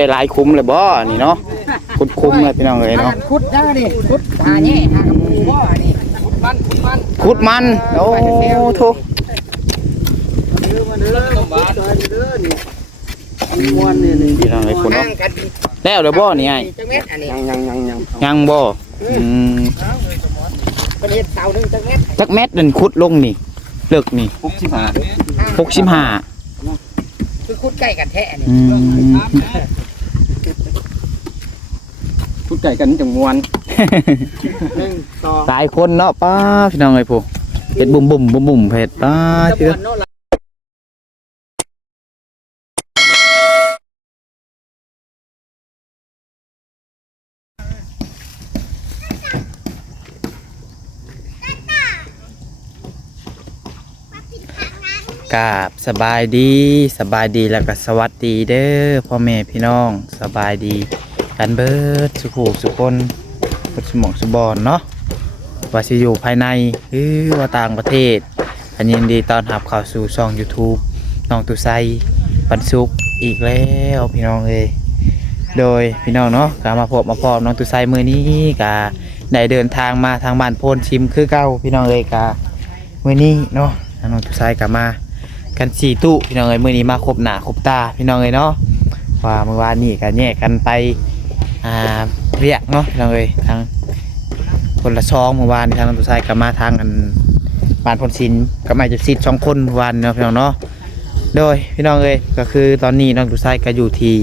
ได้หลายคุ้มเลยบ่นี่เนาะคุดคุ้มเลยพี่น้องเอ้ยเนาะคุดยังดิคุดหาแง่หากระปูบ่นี่คุดมันคุดมันคุดมันโอ้โถเด้อมาเด้อต้มบาดเด้อนี่มีมวนนี่นี่พี่น้องเอ้ยคุณเนาะนั่งกันดีแล้วเด้อบ่นี่ไอ้จังเม็ดอันนี้ยังยังยังยังยังบ่อืมเป็นเฮ็ดเสาหนึงจังเม็ดจักเม็ดนั่นคุดลงนี่เลิกนี่ปุ๊บชิบหาย65คือคุดใกล้กันแท้นี่อื มพูดไก่กันจังมวนหนึ่งสองหลายคนเนาะป้าพี่น้องเอ้ยผู้เฮ็ดบุ่มบุ่มบุ่มบุ่มเฮ็ดป้าตะที่บนโน่นล่ะกราบสบายดีสบายดีแล้วก็สวัสดีเด้อพ่อแม่พี่น้องสบายดี กันเบิดสุขุสุคนพุทสมองสุบอนเนาะว่าสิอยู่ภายในหรือว่าต่างประเทศอันยินดีตอนรับข้าวสู่ช่อง YouTube น้องตุไซปันสุกอีกแล้วพี่น้องเอยโดยพี่น้องเนาะกามาพบมาพบน้องตุไซมือนี้กาได้เดินทางมาทางบ้านโพนชิมคือเก้าพี่น้องเอยกามือนี้เนาะน้องตุไซกามากันสี่ตู้พี่น้องเอยมือนี้มาครบหนาครบตาพี่น้องเอยเนาะว่าเมื่อวานนี้ก็แยกกันไป อ่าเรียกเนาะพี่น้องเอ้ยทางคนละซองเมื่อวานทางตัวชายก็มาทางกันบ้านพลสินก็มาจะสิทธิสองคนเมื่อวานเนาะพี่น้องเนาะโดยพี่น้องเอ้ยก็คือตอนนี้น้องตัวชายก็อยู่ที่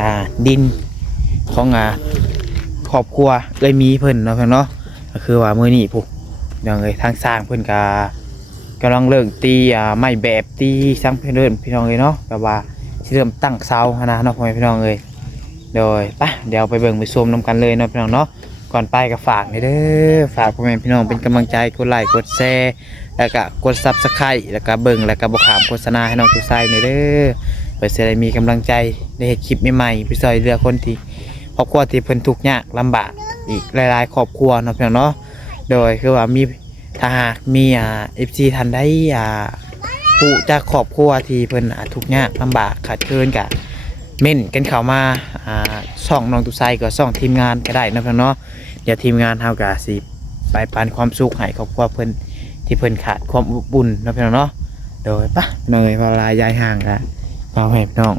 อ่าดินของอ่าครอบครัวเอ้ยมีเพิ่นเนาะพี่น้องเนาะก็คือว่ามื้อนี้พวกพี่น้องเอ้ยทางสร้างเพิ่นก็กำลังเริ่มตีอ่าไม่แบบตีซ้ำเพื่อนเดินพี่น้องเลยเนาะแบบว่าสิเริ่มตั้งเสาหนะเนาะพ่อแม่พี่น้องเลย โดยไปเดี๋ยวไปเบิ่งไปชมนํกันเลยเนาะพี่น้องเนาะก่อนไปก็ฝากนี่เด้อฝากพ่อแม่พี่น้องเป็นกำลังใจกดไลค์กดแชร์แล้วก็กดซับสไครต์แล้วก็เบิ่งแล้วก็บ่ขามโฆษณาให้น้องทุกไซนี่เด้อเพื่อสิได้มีกำลังใจได้เฮ็ดคลิปใหม่ๆไปช่วยเหลือคนที่ครอบครัวที่เพิ่นทุกข์ยากลำบากอีกหลายๆครอบครัวเนาะพี่น้องเนาะโดยคือว่ามีถ้าหากมีอ่าเอฟซีทันได้อ่าผู้จากครอบครัวที่เพิ่นอาทุกข์ยากลำบากขาดเคินกะ เม่นกันเข้ามาอ่าช่องน้องตุไซก็ช่องทีมงานก็ได้นะเพื่อนเนาะเดี๋ยวทีมงานเฮากะสิไปปันความสุขให้ครอบครัวเพิ่นที่เพิ่นขาดความอบอุ่นนะเพื่อนเนาะโดยปะเนยเวลายายห่างกะมาให้น้อง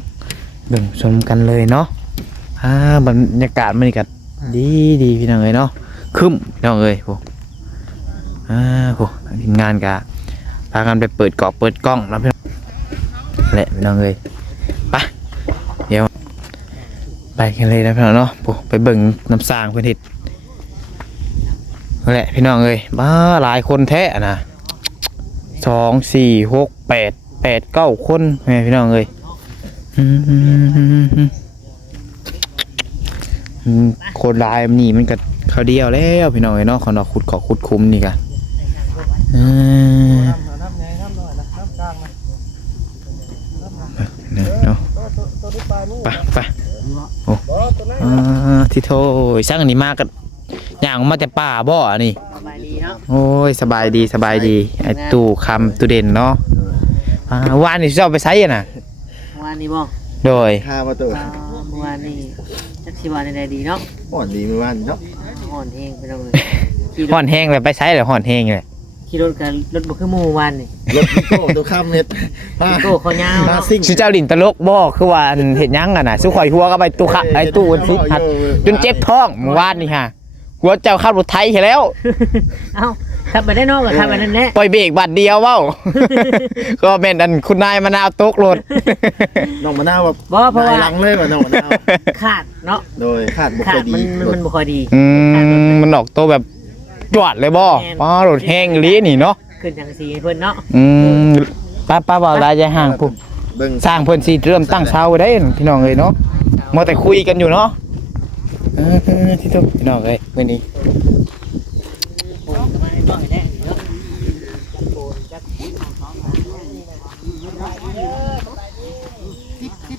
เบิ่งชมกันเลยเนาะอ่าบรรยากาศมันก็ดีดีพี่น้องเอ้ยเนาะคึ้มพี่น้องเอ้ยพวกอ่าโหทีมงานกะพากันไปเปิดกรอบเปิดกล้องแล้วพี่น้องแหละพี่น้องเลยไปเดี๋ยว ไปกันเลยนะพี่น้องเนาะไปเบิ่งน้ำสร้างเพื่อนเห็ดนั่นแหละพี่น้องเลยบ้าหลายคนแท้อะนะสองสี่หกแปดแปดเก้าคนแม่พี่น้องเลยอืมอืมคนลายมันนี่มันก็เขาวเดียวแล้วพี่น้องเอ้ยเนาะขาเนาะขุดขอขุดคุ้มนี่กันเนาะไปไป อ้อ่าที่โทช่างอันนี้มากกันอย่างมาแต่ป่าบ่อนี่สบายดีเนาะโอ้ยสบายดีสบายดีไอ้ตู้คำตู้เด่นเนาะอ่าวานนี่ชอบไปไซอะน่ะวานนี้บ่โดยข้าประตูวานนี้จักสิว่าได้ดีเนาะอ่อนดีมือวันเนาะห่อนแห้งไปแล้วเลยขี่รห่อถนแห้งเลยไปไซเลยห่อนแห้งเลย ขี่รถกันรถบ่คือหมู่วานนี่รถโก้ตัวข้ามเน็ตมาโก้เขายาวมาเนาะซิ่งชื่อเจ้าลินตลกบ่คือว่าอันเห็นยังอะน่ะสุข่อยหัวก็ไปตู้ค่ะไอ้ตู้อันสิหัดจนเจ็บท้องเมื่อวานนี่ฮะหัวเจ้าขับรถไทยให้แล้ว เอ้าขับไปได้นอกก็ขับไปนั่นแหละปล่อยเบรกบัดเดียวเว้า ก็เป็นอันคุณนายมะนาวตกรถ น้องมะนาวแบบบ่เพราะว่าหลังเลยว่ะน้องมะนาวขาดเนาะโดยขาดบุคขาคดลมันดีมันมันบ่ค่อยดีอืมมันออกตัวแบบ จวดเลยบ่ป้ารถแห้งอีหลีนี่เนาะขึ้นทางสีให้เพิ่นเนาะอืมป้าป้าบอกลายใจห่างพุ่นเบิ่งสร้างเพิ่นสิเริ่มตั้งเช้าไว้ได้พี่น้องเอ้ยเนาะมัวแต่คุยกันอยู่เนาะเออที่ทุกพี่น้องเอ้ยมื้อนี้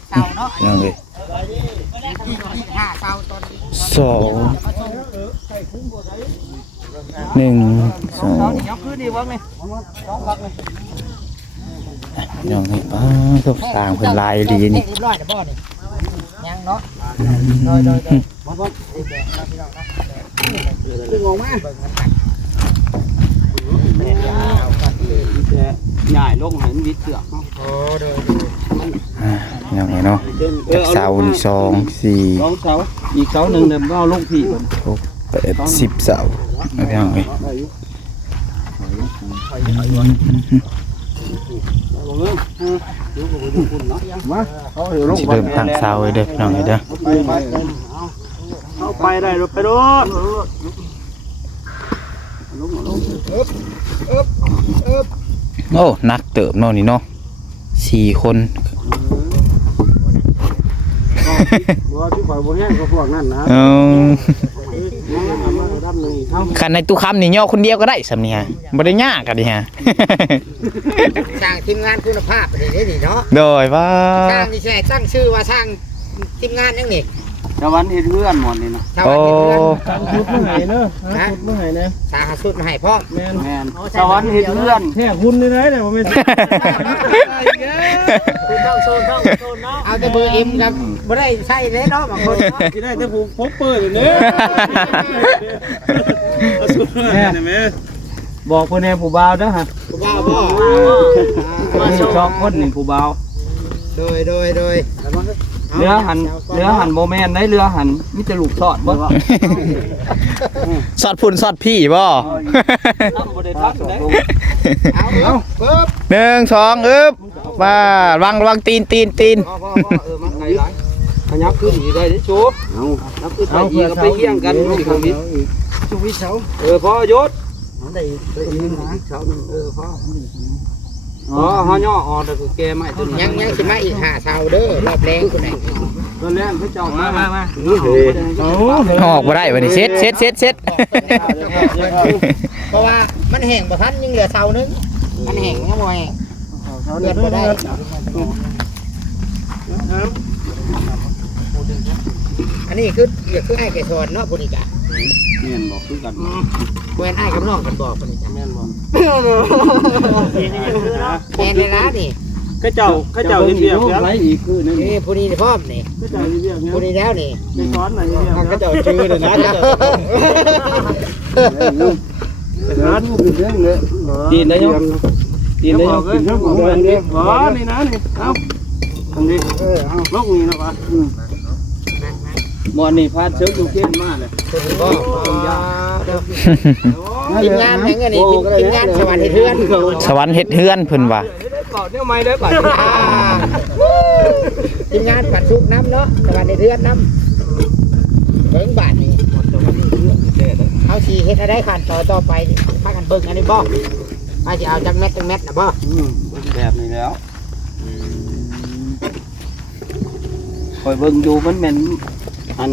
เสาเนาะพี่น้องเอ้ยห้าเสาตอนสอง หนึ่งสองเดี๋ยวคืนนี้ว่าไงสองพักเลยพี่น้องเอ้ยป้าทุกสร้างเพิ่นลายอีหลีนี่เรียบร้อยนะบ่นี่ยังเนาะโดยโดยโดยบ่บ่ได้แบ่งเราพี่น้องนะดึงออกมาเบิ่งมันตัดแม่นยาวกันเลยแต่ใหญ่ลงเห็นวิดเสือกเนาะโอ้โดยอ่ายังไงเนาะออเสานี่สองสี่สองเสาอีกเสาหนึ่งเดี๋ยวเอาลงพี่ก่อนหก แปดสิบเสาเอาพี่น้องเอ้ยได้อยู่เอาลงเลยเออเดี๋ยวก็ไปดูคุณเนาะมาเขาเดี๋ยวลงสิเริ่มตั้งเสาไว้เด้อพี่น้องเอ้ยเด้อไปไปเอาไปได้รถไปรถลงลงโอ้นักเติบเนาะนี่เนาะสี่คนบ่ที่ปล่อยบ่แห้งก็พวกนั้นนะ เอาเอามาดับหนึ่งเอาคันในตู้คำนี่ย่อคนเดียวก็ได้สำเนียบ่ได้ยากกันดิฮะสร้างทีมงานคุณภาพนี่นี่เนาะโดยว่าสร้างนี่ใช่ตั้งชื่อว่าสร้างทีมงานยังนี่ตะวันเห็นเพื่อนหมดนี่เนาะชาวโอ้บ้านเฮ็ดเรือนชุดเมื่อไหร่เนอะชุดเมื่อไหร่เนี่ยสร้างสุดมาให้พ่อมแม่นแม่นตะวันเห็นเพื่อนแค่คุณนี่เลยเนี่ยผมไม่เอาแต่เบอร์เอ็มครับ บ่ได้ใช่เลยเนาะบางคนเนาะที่ได้แต่ผมพบเปิดอยู่เนี่ยชุดเมื่อไหร่เนี่ยแม่บอกเพิ่นแน่ผู้บ่าวเด้อฮะว้าวบ่มาชอบคนนี่ผู้บ่าวโดยโดยโดยเรือหันเรือหันโมแมนได้เรือหันมีแต่ลูกทอดบ่สอดพุ่นสอดพี่บ่ทำบ่ได้ทักได้เอาเอาปึ๊บหนึ่งสองอึบมาระวังระวังตีนตีนตีนพ่อพ่อพ่อเออมันไกลหลายขยับขึ้นอีกได้เด้อโชเอานับขึ้นไปอีกก็ไปเฮียงกันสิของมิตรชูวิทย์เสาเออพ่อยศมันได้ได้ยินนะเช้านึงเออพ่ออ๋อฮอย่อออแต่คือแกไม่ตัวนี้ยังยังสิมาอีกหาเสาเด้อรอบแรงคุณไหนตอนแรกเขาเจ้ามามามาออกมาได้วันนี้เซ็ตเซ็ตเซ็ตเซ็ตเพราะว่ามันแห้งบ่ทันยังเหลือเสานึงมันแห้งยังบ่แห้งเลือดบ่ได้ อันนี้คือเรียกคือไอ้ไก่ทอนเนาะผู้นี้จ้ะเมียนบอกคือกันเพื่อนไอ้กับน้องกันบอกผู้นี้จ้ะแม่นบอกแม่นเลยนะนี่ข้าเจ้าข้าเจ้าเรียบเรียบแล้วไรอีกคือนั่นนี่ผู้นี้พร้อมนี่ข้าเจ้าเรียบเรียบผู้นี้แล้วนี่ในซ้อนไหนเรียบเรียบก็จะชื่อเลยนะร้านคือเรื่องเลยตีนได้ยังตีนได้ยังเรื่องของมันเนี่ยอ๋อนี่นะนี่เอาทำดิเออเอาลกนี่นะวะห มอนี่พาเชิญดูเข้มมากเลยทีมงานยังไงนี่ทีมงานสวรรค์เทือนสวรรค์เฮ็ดเฮือนเพิ่นว่าก่อนเนี่ยไม่ได้ป่ะทีมงานปัดทุกน้ำเนาะสวรรค์เทือนน้ำเบิ้งบาทนี่เอาสีเฮ็ดอะไรขันต่อต่อไปพากันเบิ้งอันนี้บ่อาจะเอาจังเม็ดจังเม็ดนะบ่แบบนี้แล้วคอยเบิ่งดูมันเหม็น อัน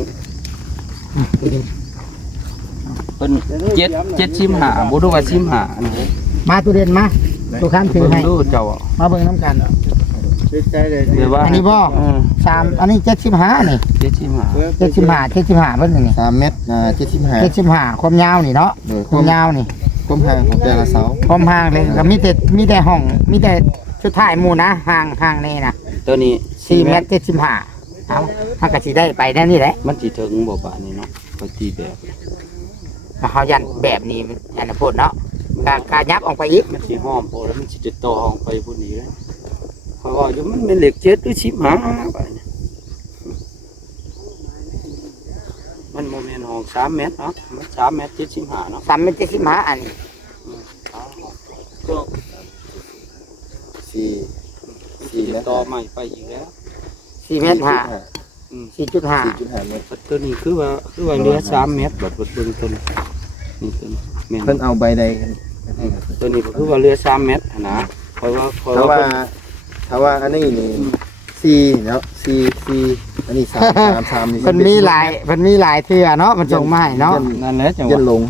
เป็นเจ็ดเจ็ดชิมหาบุรุษว่าชิมหาอันนี้มาตุเรียนมาตุข้ามถือเบิ่งให้ดูเจ้ามาเบิ้งน้ำกันใจเลยเดี๋ยวว่าอันนี้บ่เออสามอันนี้เจ็ดสิบห้านี่เจ็ดชิมหาเจ็ดสิบห้าเจ็ดสิบห้าเพิ่นนี่สามเมตรอ่าเจ็ดสิบห้า เจ็ดสิบห้าความยาวนี่เนาะโดยคความ วามยาวนี่ ความห่างของแต่ละเสาความห่างเลยก็มีแต่มีแต่ห้องมีแต่ชุดท้ายหมู่นะห่างห่างนี่นะตัวนี้สี่เมตรเจ็ดสิบห้า เอาถ้าก็สิได้ไปแน่นี่แหละมันสิถึงบ่ป่านนี้เนาะปฏิแบบมาเขายันแบบนี้อันนั้นพูดเนาะกากายับออกไปอีกมันสิหอมโอ้แล้วมันสิจะต่อห้องไปพุ่นนี้เลยเพราะว่าอยู่มันเป็นเหล็กเจ็ดหรือชิมหาไปเนี่ยมันโมเมนต์ห้องสามเมตรเนาะมันสามเมตรเจ็ดชิมหาเนาะสามเมตรเจ็ดสิบห้าอันนี้ก็สี่สี่จะแล้วต่อใหม่ไปอีกแล้ว สี่เมตรห้าสี่จุดห้าสี่จุดห้าเมตรบัดตัวนี้คือว่าคือว่าเรือสามเมตรบัดบัดเบิ่งตัวนี้นี่ตัวนี้แม่นเพิ่นเอาใบใดกันตัวนี้ก็คือว่าเรือสามเมตรหั้นนะเพราะว่าเพราะถ้าว่าว่าถ้าว่าอันนี้นี่สี่แล้วสี่สี่อันนี้สามสามสามนี่มันมีหลายมันมีหลายเทื่อเนาะมันส่งมาให้เนาะนั่นแหละจังหยัวะนลง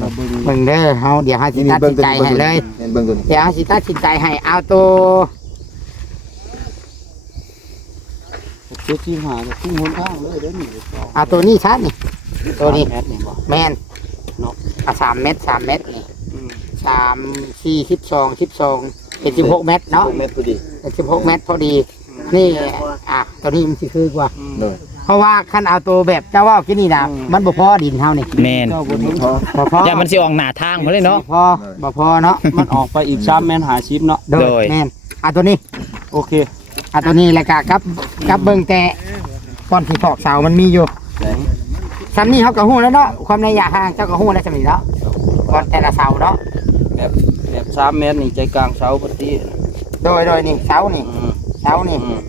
เราเบิ่งเบิ่งเด้อเฮาเดี๋ยวเฮาสินี่ตัดเบิ่สิงนตัวใจนี้ให้เลยเบิ่งตัวนี้เดี๋ยวเฮาสิตัดสินใจให้เอาตัว เจ็ดชิมหาจะขึ้นหนทางเลยเด้อนี่เดี๋ยวต่อเอาตัวนี้ชัดนี่ ตัวนี้สามเมตรนี่บ่แม่นเนาะเอาสามเมตรสามเมตรนี่อืมสามสี่สิบสองสิบสองเป็นสิบหกเมตรเนาะเมตรพอดีเป็นสิบหกเมตรพอดี นี่อะตัวนี้มันสิคือกว่าโดยเพราะว่าคันเอาตัวแบบเจ้าว่ากินนี่นะมันบ่พอดินเฮานี่แม่นเจ้าบนนี้พอบ่พออย่ามันสิออกหน้าทางพุ่นเลยเนาะ บ่พอบ่พอเนาะมันออกไปอีก3แม่นหาชิปเนาะโดโดย ยแม่นอะตัวนี้โอเค อะตัวนี้แหละกะกับกับเบิ่งแต่ก่อนที่ตอกเสามันมีอยู่ซ้ำนี่เขาก็ฮู้แล้วเนาะความระยะห่างเจ้าก็ฮู้แล้วจังนี้เนาะก่อนแต่ละเสาเนาะแบบแบบ3เมตรนี่ใจกลางเสาปกติโดยโดยนี่เสานี่อืมเสานี่อืม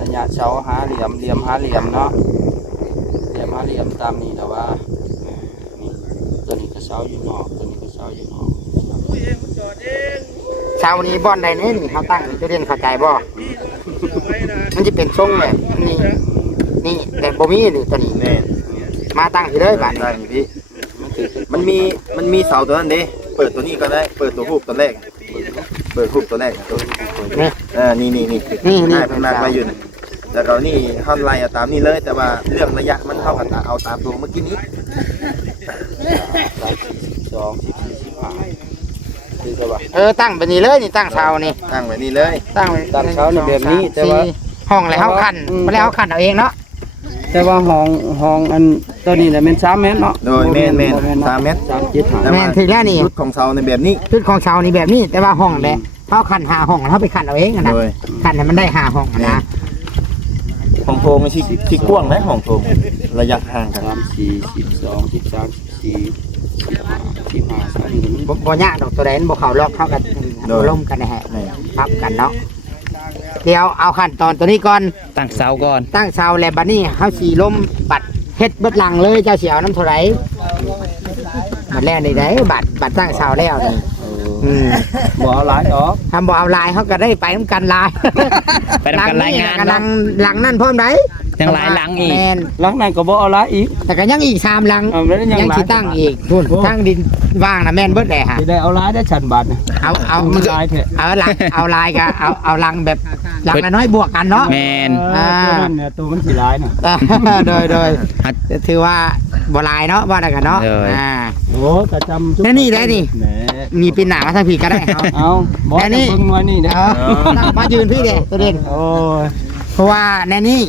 ระยะเสาหาเหลี่ยมเหลี่ยมหาเหลี่ยมเนาะเหลี่ยมหาเหลี่ยมตามนี้แต่ว่านี่ตัวนี้ก็เสาอยู่นอกตัวนี้ก็เสาอยู่นอก เสานี้บ่อนใดนี่นี่เขาตั้งจะเรียนเข้าใจบ่ มันจะเป็นทรงแบบนี่นี่แต่บ่มีนี่ตัวนี้แม่นมาตั้งที่เลยบัดนี้ได้พี่มันคือมันมีมันมีเสาตัวนั้นเด้เปิดตัวนี้ก็ได้ เปิดตัวรูปตัวแรก เปิดรูปตัวแรกตัวนี่ เออนี่นี่นี่นี่นี่ได้พนักมาอยู่นี่แต่เรานี่เข้าไล่เอาตามนี่เลย แต่ว่าเรื่องระยะมันเท่ากับเอาตามตัวเมื่อกี้นี้สามสี่สิบสองสิบสี่สิบห้าคือ ก็ว่าเออตั้งแบบนี้เลยนี่ตั้งเสานี่ตั้งไว้นี่เลย ตั้งตั้งเสาในแบบนี้แต่ว่า สี่ห้องแล้วเขาขันอืมมาแล้วเขาขันเอาเองเนาะแต่ว่าห้องห้องอันตัวนี้เนี่ยเป็นสามเมตรเนาะโดยแม่นแม่นบ่สามเมตร สามเจ็ดห้าแต่แม่นถึงแล้วนี่ชุดของเสาในแบบนี้ ชุดของเสานี่แบบนี้ แต่ว่าห้องแหละเขาขันหาห้องแล้วเขาไปขันเอาเองอะนะโดย ขันให้มันได้หาห้องอะนะของโถงมันชิชิกว้างนะของโถงระยะห่างกันสามสี่สิบสองสิบสามสิบสี่สิบห้าสิ บห้าสามสิบบ่บ่ยากดอกตัวใดมันบ่เข้าล็อกเข้ากันบ่ล่มกันนะฮะนี่พับกันเนาะเดี๋ยวเอาขั้นตอนตัวนี้ก่อนตั้งเสาก่อนตั้งเสาแล้วบัดนี้เฮาสิล้มบัดเฮ็ดเบิดหลังเลยเจ้าสิเอาน้ำเท่าไหร่บัดแรกนี่ได้บัดบัดตั้งเสาแล้วนี่อืม บ่เอาหลายดอกทำบ่เอาลายเขาก็ได้ไปน้ำกันลายไปทำการรายงานหลัเนาะงหลังนั่นพร้อมไหนยังหลายหลังอีก แมนหลังนั้นก็บ่เอาหลายอีกแต่ก็ยังอีกสามหลัง เอาแล้วยังยังหลายสิตั้งอีกพุ่นทั้งดิน ว่างนะแม่นเบิดเลยฮะสิได้เอาหลายได้ฉันบาทนะเอาเอามันหลายแท้เอาหลังเอาลายก็เอาเอาหลังแบบหลังละน้อยบวกกันเนาะ แมนอ่าตัวนั้นเนี่ยตัวมันสิหลายน่ะโดยโดยฮัด ถือว่าบ่ลายเนาะว่าได้กันเนาะโดยอ่า โอ้แต่จำแล้วนี่ได้นี่ แหมมีปีนหนามาทางผีก็ได้เอาเอาบ่แต่นี่จะเบิ่งไว้นี่เด้เอามายืนพี่เด้ตัวเด่นโอ้ยเพราะว่าในนี่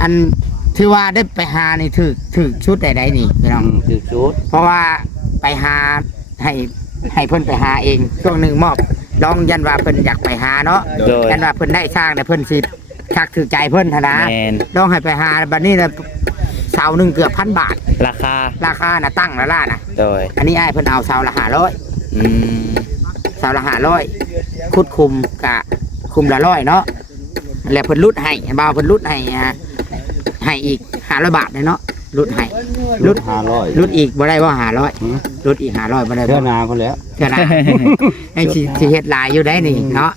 อันถือว่าได้ไปหานี่ถือถือชุดใดๆนี่พี่น้อง ถือชุดเพราะว่า ไปหาให้ให้เพิ่นไปหาเอง ช่วงหนึ่งมอบลองยันว่าเพิ่นอยากไปหาเนาะโดย ยันว่าเพิ่นได้สร้างแต่เพิ่นสิชักถือใจเพิ่นธนะแมนลองให้ไปหาบัดนี้นะเสาหนึ่งเกือบพันบาท ราคา ราคาน่ะตั้งละล่านะโดย อันนี้ไอ้ายเพิ่นเอาเสาละห้าร้อยอืม เสาละห้าร้อยคุดคุมกะคุมละร้อยเนาะแล้วเพิ่นรุดให้บ่าวเพิ่นรุดให้อ่าให้อีกห้าร้อยบาทเลยเนาะ รุดให้รุดห้าร้อยรุดอีกบ่ได้ว่าห้าร้อยรุดอีกห้าร้อยบ่ได้เท่าบ่นาเขาแล้วเท่านั้นไอ้สิสิเฮ็ดหลายอยู่ได้นี่เนาะ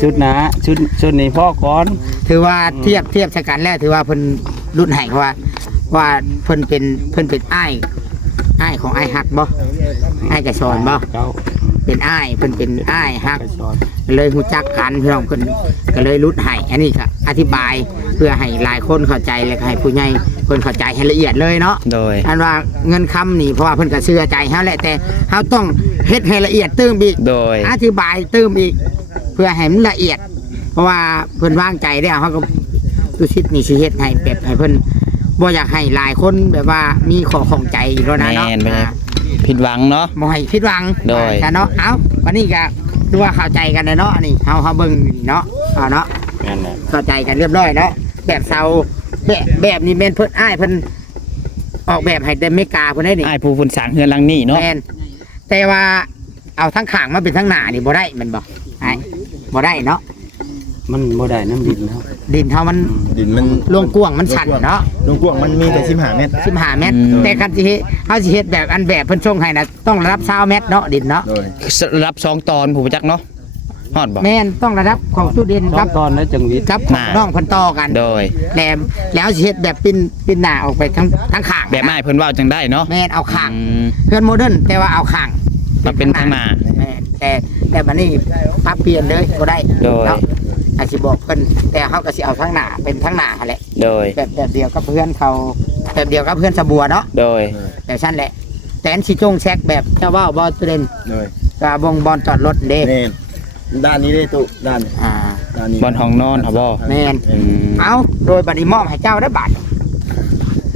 ชุดหนาชุดชุดนี้พ่อก่อนถือว่าเทียบเทียบสกันแล้วถือว่าเพิ่นรุ่นให้ว่า ว่าเพิ่นเป็นเพิ่นเป็นอ้ายอ้ายของอ้ายฮักบ่อ้ายกระชอนบ่เจ้าเป็นอ้ายเพิ่นเป็นอ้ายฮัก กระชอนเลยรู้จักกันพี่น้องเพิ่นก็เลยรุดให้อันนี้ก็อธิบายเพื่อให้หลายคนเข้าใจและก็ให้ผู้ใหญ่เพิ่นเข้าใจให้ละเอียดเลยเนาะโดย อันว่าเงินคำนี่เพราะว่าเพิ่นก็เชื่อใจเฮาแหละแต่เฮาต้องเฮ็ดให้ละเอียดเติมอีก โดย อธิบายเติมอีก เพื่อให้มันละเอียด เพราะว่าเพิ่นวางใจได้วเขาก็ตุชิดนี่สิเฮ็ดให้แบบให้เพิ่นบ่อยากให้หลายคนแบบว่ามีข้อข้องใจอีกแล้วนะเนาะแม่นไปเลย อ่าผิดหวังเนาะ บ่ให้ผิดหวังโดย อ่าเนาะเอ้าวันนี้ก็ดูว่าเข้าใจกันแล้วเนาะอันนี้เฮาเฮาเบิ่งเนาะเอาเนาะ แม่นแหละเข้าใจกันเรียบร้อยเนาะแบบเซา แบบแบบนี้แม่นเพิ่นอ้ายเพิ่นออกแบบให้แต่เมกาเพิ่นได้นี่ไอ้ายผู้ฝุ่นสร้างเฮือนหลังนี้เนาะแม่นแต่ว่าเอาทั้งข้างมาเป็นทั้งหน้านี่บ่ได้แมันบ่ไอ้บ่ได้เนาะมันบ่ได้น้ำดินแล้วดินเฮามันดินมันลวงกว้างมันชันเนาะ ลงกว้างมันมีแต่สิบห้าเมตร15เมตร แต่คันสิเฮ็ดเฮาสิเฮ็ดแบบอันแบบเพิ่นส่งให้นะต้องระดับ20เมตรเนาะดินเนาะโดย รับสองตอนผู้จักเนาะ ฮอดบ่ แม่นต้องระดับของตู้ดินสอครังบตอนแล้วจังหวิทย์ครับน่ะ น้องเพิ่นต่อกันโดย แหลมแล้วสิเฮ็ดแบบปิ้นปิ้นหน้าออกไปทั้งทั้งข้างแบบไม้ายเพิ่นเว้าจังได้เนาะแม่นเอาข้าง อืม เพื่อนโมเดิร์นแต่ว่าเอาข้างมาเป็นทางหน้าแม่นแต่แต่บัดนี้ปรับเปลี่ยนเลยบ่ได้โดย เนาะอาจสิบอกเพิ่นแต่เฮาก็สิเอาทั้งหน้าเป็นทั้งหน้าหั่นแหละโดย แบบแบบเดียวกับเพื่อนเขาแบบเดียวกับเพื่อนสะบัวเนาะโดย แต่ชั้นแหละ แต่อันสิจงแซกแบบเจ้าว่าวบอลเรนโดยกับบงบอลจอดรถเด้เน่น ด้านนี้ได้ตุด้านอ่าอันนี้บนห้องนอนครับบ่แม่นอืมเอาโดยบัดนี้มอบให้เจ้าได้อบาท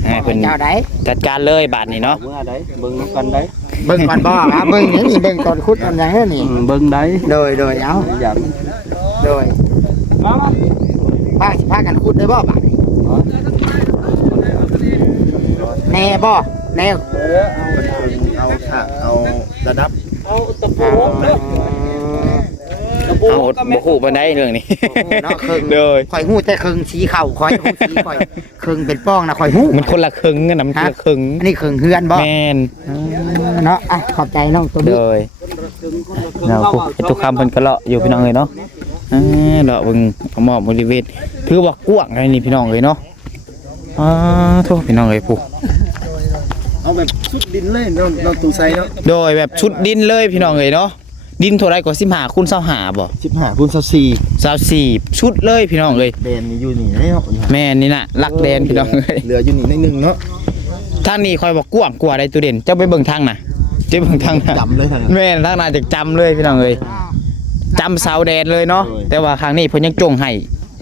ให้เพิ่นเจ้าได้จัดการเลยบาดนี้เนาะเมื่อใดเบิ่งนำกันได้เบิ่งก่อนบ่ครับเบิ่งอย่างนี้เบิ่งตอนคุดอันอย่างนี้นี่อืมเบิ่งได้โดยโดยเอาอยากโดยพาสิพากันคุดได้บ่บาดนี้แน่บ่แน่เออเอาเอาฉากเอาระดับเอาตะอ่ปู เด้อตะปูเอาก็บ่แม่นฮู้ปานใดเรื่องนี้เนาะครึ่งเลยข่อยหู้แต่ครึ่งสีเข่าข่อยหู้สีข่อยครึ่งเป็นป้องนะข่อยหู้ มันคนละครึ่งกันนะมันคนละครึ่งอันนี้ครึ่งเฮือนบ่แม่นเนาะอะขอบใจน้องตัวเลนี้ยเราทุกคำเพิ่นก็เลาะอยู่พี่น้องเอ้ยเนาะอ่าเลาะเบิ่งเอาหมอบบริเวณคือว่ากว้างเลยนี่พี่น้องเอ้ยเนาะอ่าโทษพี่น้องเอ้ยผู้เอาแบบสุดดินเลยเราเราตูไซเนาะโดยแบบชุดดินเลยพี่น้องเอ้ยเนาะ ดินเท่าไรกว่า15คูณ25บ่สิบห้าคูณสิบสี่24ชุดเลยพี่น้องเอ้ยแบรนด์นี่อยู่นี่เนาะอยู่แม่นนี่น่ะลักแดนพี่น้องเอ้ยเหลืออยู่นี่ในหนึ่งเนาะทางนี้คอยบอกกว้างกว่าได้ตัวเด่นเจ้าไปเบิ่งทางน่ะเจ้าเบิ่งทางน่ะจำเลยทางนั้นแม่นทางน่ะจะจำเลยพี่น้องเอ้ยจำเสาแดนเลยเนาะโอ้ยแต่ว่าครั้งนี้เพิ่นยังจงให้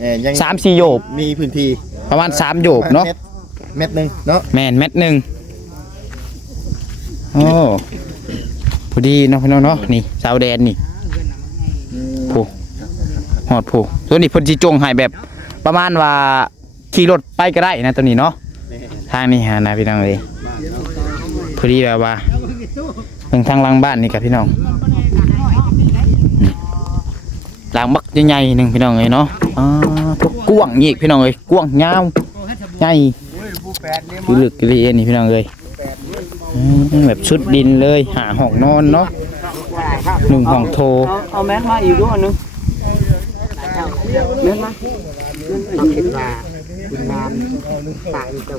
เอ่อยังสามสี่โยบมีพื้นที่ประมาณสามโยบเนาะม็ดเม็ดหนึ่งเนาะแม่นเม็ดหนึ่งโอ้ พอดีเนาะพี่น้องเนาะนี่เสาแดนนี่ผู้หอดผู้ตัวนี้เพิ่นสิจงให้แบบประมาณว่าขี่รถไปก็ได้นะตัวนี้เนาะทางนี้ฮะนะพี่น้องเอ้ยพอดีแบบว่าเพิ่งทางหลังบ้านนี่กับพี่น้องหลังบักใหญ่ๆหนึ่งพี่น้องเอ้ยเนาะอ่าทุกกว้างอีกพี่น้องเอ้ยกว้างยาวใหญ่คือลึกคือเรียนนี่พี่น้องเอ้ยอืม แบบชุดดินเลยหาห้องนอนเนาะหนึ่งห้องโถเอาเอาแมสมาอีกด้วยอันหนึงแมสมาเขาคิดว่าคุณงามตายเจ้า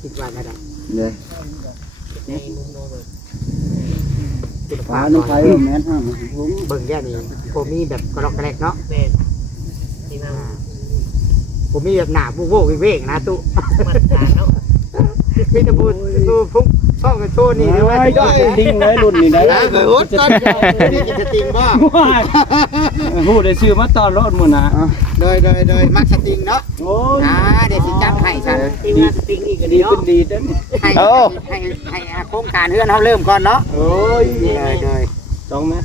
คิดว่าอะไรเนี่ยคุณฟ้าฟ้านี่น้องใครไผ่เอาแมสให้ผมเบิ่งแค่นี้ผมมีแบบกระดอกกระแดกเนาะผมมีแบบหนาบูโววิเวกนะตุ๊มีแต่บูดูพุ่ง ช่องกับโชว์นี่หรือว่าไอ้ยอดดิ้งเลยรุ่นนี้ได้นะเกิดอุดต้นนี่กินสติงบ่ฮู้ได้ชื่อมาตอนรถหมื้อนะโดยโดยโดยมักสติงเนาะโอ้ยอ่าเดี๋ยวสิจับให้ฉันทีมงานสติงอีกดีเป็นดีเด้อให้ให้ให้ให้โครงการเฮือนเขาเริ่มก่อนเนาะโอ้ยเลยเลยสองแมส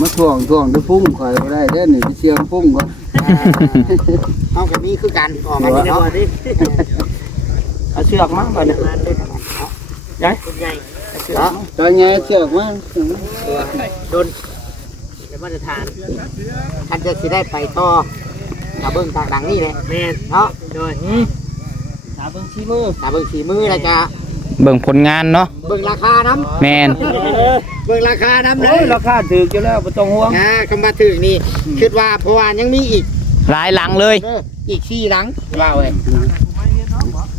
มาถ่วงถ่วงด้วยพุ่งข่อยบ่ได้เด้อนี่ไปเชียงพุ่งก่อน เอากับนี้คือการออกกันเนาะเอาเชือกมาก่อนนะยายเนาะตอนไงเชือกมาโดนเดี๋ยวมาตรฐานท่านจะสิได้ไปต่อมาเบิ่งทางดังนี่เลยแม่เนาะโดยตาเบิ่งชี้มือถ้าเบิ่งสีมือแล้วจะเบิ่งผลงานเนาะเบิ่งราคาน้แมนำ เบิ่งราคาน้ำเลโอ้ยยราคาถูกอยู่แล้วบ่ต้องห่วง อ่าคำว่าถึงนี่คิดว่าเพราะว่ายังมีอีกหลายหลังเลยเด้ออีกสี่หลังว่าเว้ย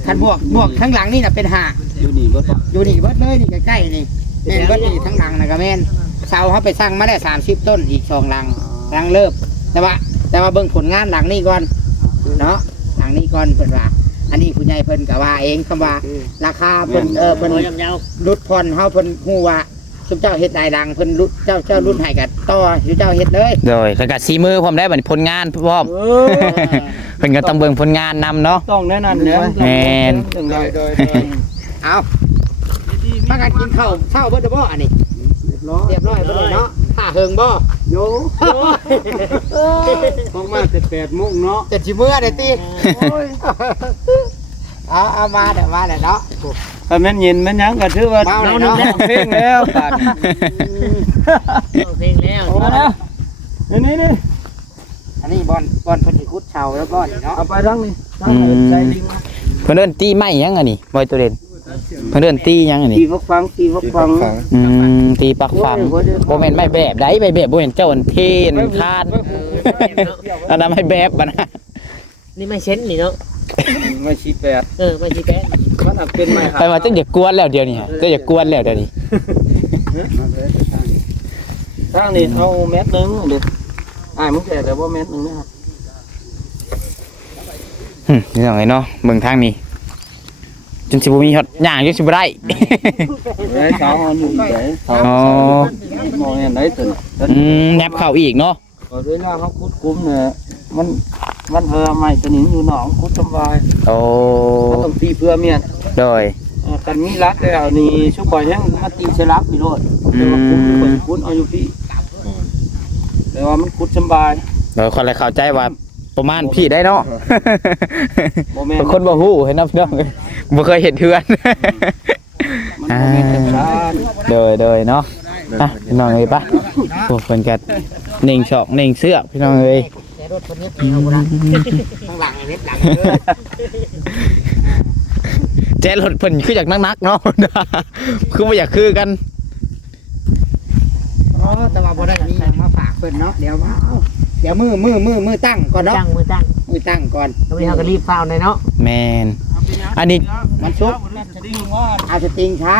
คันบวกบวกทั้งหลังนี่น่ะเป็นห้าอยู่นี่บ่ต้องอยู่นี่เบิดเลยนี่ใกล้ๆนี่แม่นเบิดนี่ทั้งหลังนะก็แม่นเสาเขาไปสร้างมาได้สามสิบต้นอีกสองหลัง หลังเลิกแต่ว่าแต่ว่าเบิ่งผลงานหลังนี้ก่อนเนาะหลังนี้ก่อนเพิ่นว่า อันนี้ผู้ใหญ่เพิ่นก็ว่าเองคำว่า ราคาเพิ่นเออเพิ่นรุดผ่อนเฮาเพิ่นฮู้ว่า สุเจ้าเฮ็ดได้ดังเพิ่นรุดเจ้าเจ้ารุ่นให้กันต่อสุเจ้าเฮ็ดเลยโดยแล้วก็สีมือผมได้บัดนี้ผลงานพร้อมเออเพิ่นก็ต้องเบิ่งผลงานนำเนาะ ต้องแน่นอนเนี่ยแม่นต้องได้โดยเอามากันกินข้าวเช้าเบิดเด้อบ่อันนี้เรียบร้อยเรียบร้อยเบิดเลยเนาะถ้าเฮิงบ่โยต้องมาแต่8โมงเนาะเจ็ดสิมื้อได้ติ เอาเอามาเด้อมาเด้อเนาะ ถ้าแม่นยินแม่นหยังก็ถือว่าเมาเลยเราเนาะนึกเพลงแล้วบาดเพลงแล้วเอามาแล้วนี่นี่อันนี้บอลบอลเพิ่นสิขุดเชาแล้วบอลเนาะเอาไปทางนี้ทางไหนใจลิงเพิ่นเอิ้นตีไม้หยังอันนี้บอยตัวเด่นเพิ่นเอิ้นตีหยังอันตีนี้ฟักฟังตีฟักฟังฝัง อืมตีปักฟังบ่แม่นไม้แบบใดไม้แบบบ่เห็นเจ้าอันเทนคานอันนั้นไม้แบบบัดนะนี่ไม่เช้นนี่เนาะ ไม่ชี้แปดเออไม่ใช่แกะมันอาจเป็นไม้หัไปว่าจังอย่ากวนแล้วเดี๋ยวนี้ฮะจังอย่ากวนแล้วเดี๋ยวนี้ทางนี้เอาเม็ดหนึงเด้ออ้ายมึงแก่แต่ว่าเม็ดหนึงนะครับหึนี่จังไงเนาะเบิ่งทางนี้จนสิบ่มีฮอดย่างจนสิบ่ได้เอ้ยเช้าเฮาอยู่ไหนเช้าอ๋อ มองเห็นไหนตื่นอืมแนบเข้าอีกเนาะ เวลาเขาคุดคุ้มเนี่ยมันมันเออใหม่ตัวนี้อยู่หนองคุดสบายโอ้เขาต้องตีเพื่อเมียนโดยเอ่อกันมีรักแล้วนี่ชุบบ่อยยังมาตีใช้รักนี่โลดแต่ว่าคุดอยู่บนคุดเอาอยู่พี่แต่ว่ามันคุดสบายโดยคนเลยเข้าใจว่าประมาณพี่ได้เนาะโมเมนเป็นคนบ่ฮู้เห็นเนาะพี่น้องเอ้ยบ่เคยเห็นเทือนมันโมเมนต์จังซั่นโดยโดยเนาะ อะพี่น้องเอ้ยปะพวกเพิ่นก็เน่งชอกเน่งเสื้อพี่น้องเอ้ยแต่รถคนนี้เองเอาละข้างหลังไอ้เน็ตหลังเด้อแจ๊รถเพิ่นคืออยากนักๆเนาะ คือบ่อยากคือกันอ๋อแต่ว่าบ่ได้มีหยังมาฝากเพิ่นเนาะเดี๋ยวมาเอาเดี๋ยวมือมือมือมือตั้งก่อนเนาะตั้งมือตั้งมือตั้งก่อน แล้ววันนี้เราก็รีบเฝ้าเลยเนาะ แม่น อันนี้มันชุบเอาสติงช้า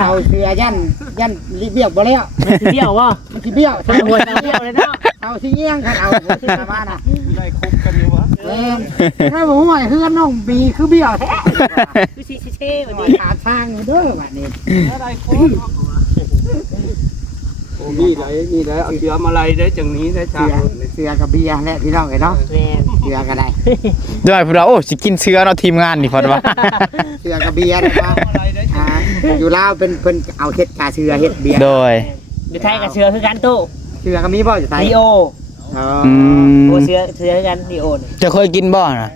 เอาเสือยันยันรีบเบี้ยวบ่แล้วมันสิเบี้ยววะมันสิเบี้ยวทั้งหัวทั้งเบี้ยวเลยเนาะเอาสิเงี้ยงคันเอาหัวสิมาบ้านน่ะได้คบกันอยู่วะเออถ้าบ่ห่วยเฮือนน้องบีคือเบี้ยวแท้คือสิเช่วันหน่อนี้ยขาดทางอยู่เด้อบัดนี้ได้คบโอ้ นี่ได้นี่ได้เอาเสือมาไล่ได้จังนี้ได้จ้าเสือเสือกับเบียร์แหละพี่น้องเอ้ยเนาะแม่นเสือก็ได้ด้วยพวกเราโอ้สิกินเสื้อเนาะทีมงานนี่พอดว่าเสือกับเบียร์นะครับอ่าอยู่ลาวเป็นเพิ่นเอาเฮ็ดกาเสือเฮ็ดเบียร์โดยอยู่ไทยกับเสือคือกันตู้เสือก็มีบ่อยู่ไทยลีโออ๋ออืมโอเสือเสือคือกันลีโอนี่จะเคยกินบ่นะ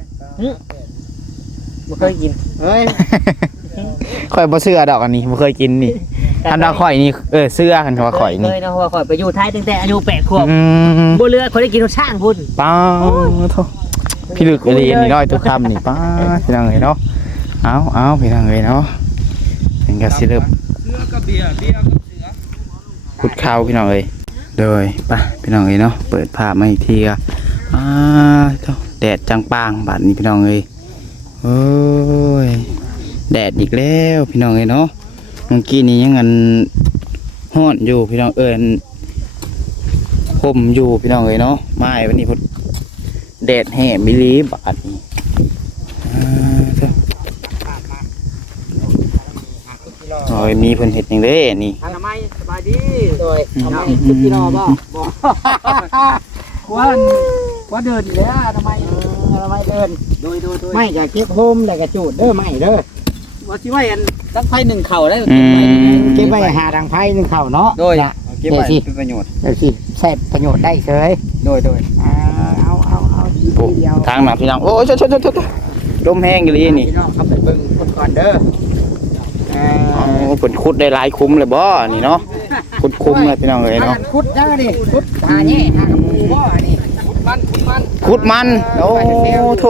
บ่เคยกินเฮ้ยข่อยบ่เสื้อดอกอันนี้บ่เคยกินนี่ อันว่าข่อยนี่เออเสื้อคันว่าข่อยเคนี่ยเนาะเพราะว่าข่อยไปอยู่ไทยตั้งแต่อายุ8ขวบอืมบ่เรือคนได้กินรสช่างพุ่นป้าโทพี่ลึกเรียนนี่น้อยทุกคำนี่ป้าพี่น้องเอ้ยเนาะเอาเอาพี่น้องเอ้ยเนาะเป็นกระสิเริ่มเสือกับเบียร์เบียร์กับเสือขุดข้าวพี่น้องเอ้ยโดยไป่ะพี่น้องเอ้ยเนาะเปิดภาพมาอีกทีก็อ่าเจ้าแดดจังปางบาดนี้พี่น้องเอ้ยโอ้ยแดดอีกแล้วพี่น้องเอ้ยเนาะเมื่อกี้นี้ยังงันฮ้อนอยู่พี่น้องเอิญผมอยู่พี่น้องเอ้ยเนาะไม้วันนี้พดแดดแห่มิลีบาดนี้อ่าเจ้าโอ้ยมีเพิ่นเห็ดอย่างเด้นี่อนามัยสบายดีโดยเอาไม้สิบกิโลบ่บ่ว่าว่าเดินอยู่แล้วอนามัยอนามัยเดิน โดยโดยโดยไม่ก็เก็บโฮมแล้วก็จูดเด้อไม่เด้อ ว่าที่ว่าอันตั้งไฟหนึ่งเข่าได้อืม เก็บไว้หาดังไผนึงเข้าเนาะโดยจ้ะเก็บไว้เป็นประโยชน์ เดี๋ยวสิใช้ประโยชน์ได้เฉยโดยโดยอ่าเอาเอาเอาดีโอ้เดียวทางหนักพี่น้องโอ้ยชดชดชดชดลมแห้งอยู่เลยนี่พี่น้องเข้าไปเบิ่งคนก่อนเด้อเอ่โอ้อผลคุดได้หลายคุ้มเลยบ่นี่เนาะคุดคุ้มเลยพี่น้องเลยเนาะอัคุดจังดิคุดหาแย่หากระปูบ่นี่มันมันคุดมันโอ้โถ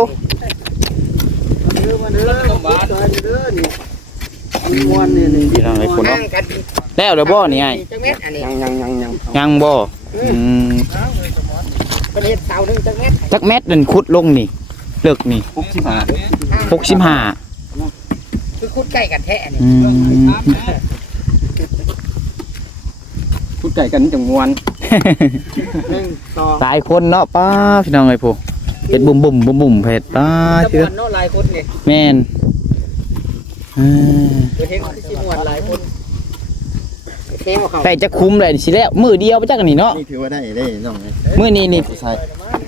เด้อต้องบาด เด้อนี่มีมวนนี่นี่พี่น้องเลยคนนั่เนาะงกันแล้วเดี๋ยวบ่นี่ไงจังเม็ดอันนี้ยังยังยังยังยังบ่อืมประเทศเสาหนึงจังเม็ดจักเม็ดนั่นคุดลงนี่เลิกนี่หกสิบห้าหกสิบห้าคือคุดใกล้กันแท้นี่อืมพูดไก่กันจังมวนหนึ่งสองหลายคนเนาะป้าพี่น้องเลยผู้เฮ็ดบุ่มบุ่มบุ่มบุ่มเผ็ดป้าจำที่นวนเนาะหลายคนนี่แม่น อืมเดี๋ยวเห็นคือสิมวนหลายคนแถวเขาแต่จะคุ้มเลยสิแล้วมือเดียวไปจักอันนี่เนาะนี่ถือว่าได้ได้น้องเลยมือนี้นี่ใช่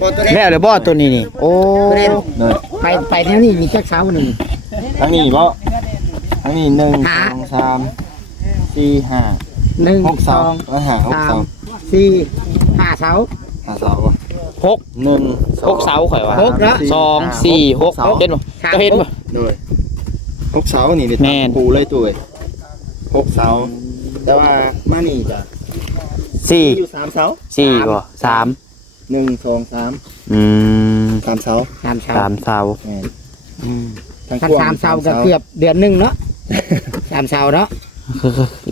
ตัวตัวเล็กแล้วเดี๋ยวบ่ตัวนี้นี่ โอ้เลยไปไปแถวนี้มีจักเสาหนึ่งทั้งนี้บ่ทั้งนี้หนึ่งหาสองสามสี่ห้าหนึ่งหกสเสาองเออหาหกสาเสามสี่ห้าเสาหาเสาบ่หกหนึ่งหกเสาข่อยว่าหกเนอะ สองสี่หกเห็นบ่จะเห็นบ่โดย หกเสานี่เด็ดแม่น ปูเลยตัวเอ้ยหกเสาแต่ว่ามานี่จ้ะสี่มีอยู่สามเสาสี่บ่สามหนึ่งสองสามอืมสามเสาสามเสาสามเสาแม่นอืมทั้งถ้าพวงสามเสาก็เกือบเดือนหนึ่งเนาะสามเสาเนาะ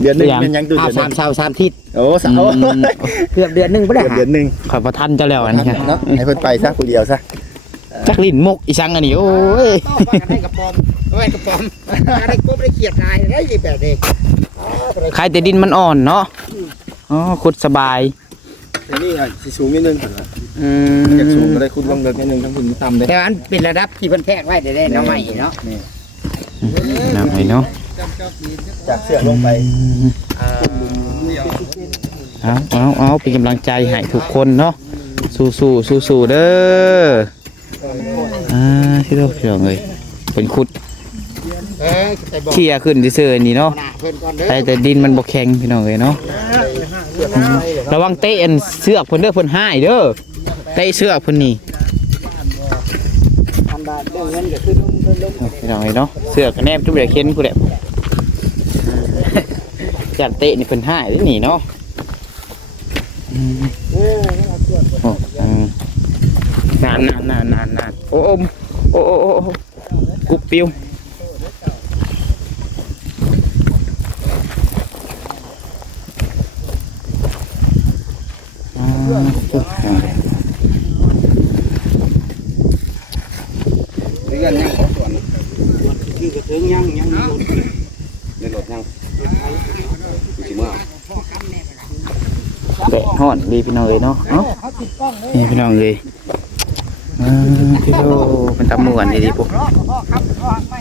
เดือนหนึ่งยังเป็นยังตัวเอาเดือนหสามนึ่งเสาสามทิศโอ้เสาอืมเกือบเดือนหนึ่งไม่ได้เกือบหาเดือนหนึ่งข่อยบ่ทันจะแล้วอันนี้เนาะให้เพิ่นไปซะคนเดียวซะ จักลิ้นมกอีสังอันนี้โอ้ยว่ากันได้กระปอมได้กระปอมได้กบได้เขียดลายได้ยี่แบบนี้ใครแต่ดินมันอ่อนเนาะอ๋อขุดสบายแต่นี่อะสิสูงนิดนึงก่อนนะอืมอยากสูงก็ได้คุณลงเดินนิดนึงทั้งคุณต่ำเลยแต่ว่ามันเป็นระดับที่เพิ่นแทกไว้ได้ได้เนาะไม่เนาะอหนักเลยเนาะจากเสือกลงไปเอาเอาเอาเป็นกำลังใจให้ทุกคนเนาะสู้สู้สู้สู้เด้อ อ่าที่เราเชื่อเลยเป็นขุดเอ้ยไปบอกเขี่ยขึ้นที่เสื้อนี่เนาะหน้าเพิ่นก่อนเด้อแต่แต่ดินมันบ่แข็งพี่น้องเลยเนาะอืมระวังเตะอันเสือกเพิ่นเด้อเพิ่นหายเด้อเตะเสือกเพิ่นนี่พันบาทเรื่องเงินก็คือลุ่มเพิ่นลุ่มพี่น้องเลยเนาะเสือกกระแนบจุ๊บเดี๋ยวเข็นผู้ใดจากเตะนี่เพิ่นหายได้หนีเนาะ อืม เออเอาตรวจ โอ้อืมนานนานนานนานนานโอ้โอ้โอ้โอ้โอ้โอ้กุ๊บปิวอ่าจุ๊บ เรือนยังของส่วนคือกระเทิงยังยังในรถในรถยังอยู่สิเมื่อ แดดฮ้อนดีพี่น้องเลยเนาะเนาะ เขาติดกล้องเลย นี่พี่น้องเลย อ่าพี่โตเป็นตำมวนดีๆปุ๊บ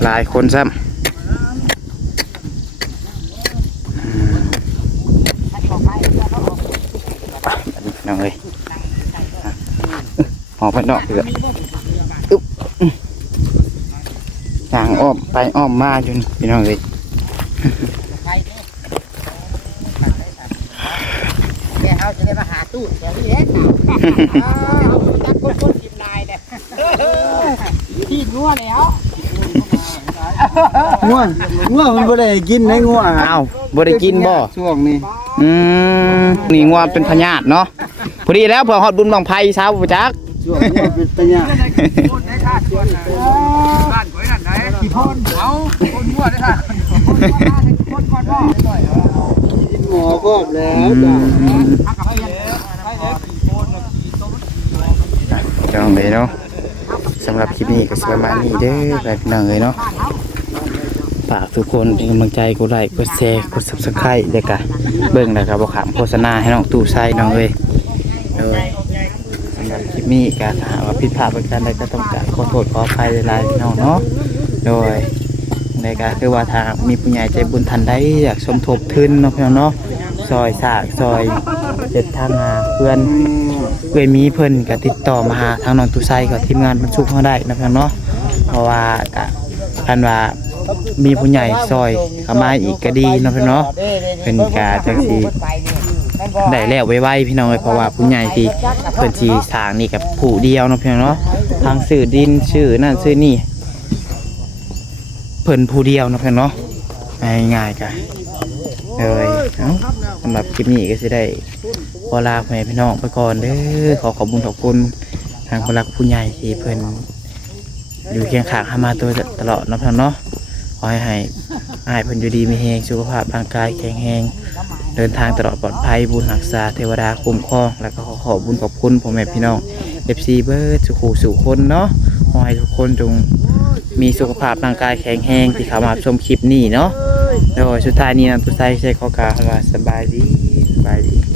หลายคนซ้ำให้องเอ้ยหอมไปดอกเถือะอึ๊บทางอ้อมไปอ้อมมาอยู่นี่พี่น้องเลยใครเด้อแกเขาจะได้มาหาตู้แถวนี้แหละค่ะเอาจักคนคนทีมนายเนี่ย ที่งัวแล้วง่วงง่วงมันบ่ได้กินได้ง่วงอ้าวบ่ได้กินบ่ช่วงนี้อืมนี่งัวเป็นพญาติเนาะพอดีแล้วเผื่อฮอดบุญบังไพเช้าประจักช่วงง่วงเป็นปัญญาคนได้ค่าชวนบ้านก๋วยนั่นไหนกี่พนเอาคนงัวได้ค่าคนคนก่อนพ่อกินหมอก็แล้วจ้ะถ้ากับเพียนพี่น้องเลยเนาะ สำหรับคลิปนี้ก็ประมาณนี้เด้อไปพี่น้อยเนาะฝากทุกคนเป็นกำลังใจกดไลค์กดแชร์กด subscribe เด็กะเบิ่งแล้วก็บ่ขามโฆษณาให้น้องตู้ใช้น้องเอ้ยโดยสำหรับคลิปนี้ก็ถ้าหาว่าผิดพลาดประการใดก็ต้องการขอโทษขออภัยหลายๆพี่น้องเนาะโดยในการคือว่าถ้ามีผู้ใหญ่ใจบุญทันใดอยากสมทบทุนเนาะพี่น้องเนาะซอยสากซอยเจ็ดทางาเพื่อน เพื่อนมีเพิ่นก็ติดต่อมาหาทางน้องตู้ใช้กับทีมงานบรรจุเขาได้นะพี่น้องเนาะเพราะว่าก็คันว่ามีผู้ใหญ่ซอยเข้ามาอีกก็ดีเนาะพี่อนเนาะเป็นกาจังสิได้แล้วไวๆพี่น้องเอ้ยเพราะว่าผู้ใหญ่ที่เพิ่นสิสร้างนี่กับผู้เดียวเนาะพี่น้องเนาะทางสื่อดินชื่อนั่นชื่อนี่เพิ่นผู้เดียวเนาะพี่น้องเนาะง่ายๆกันเลยเอ้าสำหรับคลิปนี้ก็สิได้ อลาพ่อแม่พี่น้องไปก่อนเด้อขอขอบคุณขอบคุณทางผู้รักผู้ใหญ่ที่เพิ่อนอยู่เคียงข้างเรามาตัวตลอดนาะพี่น้งเนาะขอให้ให้อายเพิ่นอยู่ดีมีแฮงสุขภาพร่างกายแข็งแรงเดินทางตลอดปลอดภัยบุญรักษาเทวดาคุ้มครองแล้วก็ขอขอบบุญขอบคุณพ่อแม่พี่น้อง FC เบิร์ดสุขูสุขคนเนาะขอให้ทุกคนจงมีสุขภาพร่างกายแข็งแรงที่เข้ามาชมคลิปนี้เนาะโดยสุดท้ายนี้นะตุไซใช้ข้อกล่าวว่าสบายดีสบายดี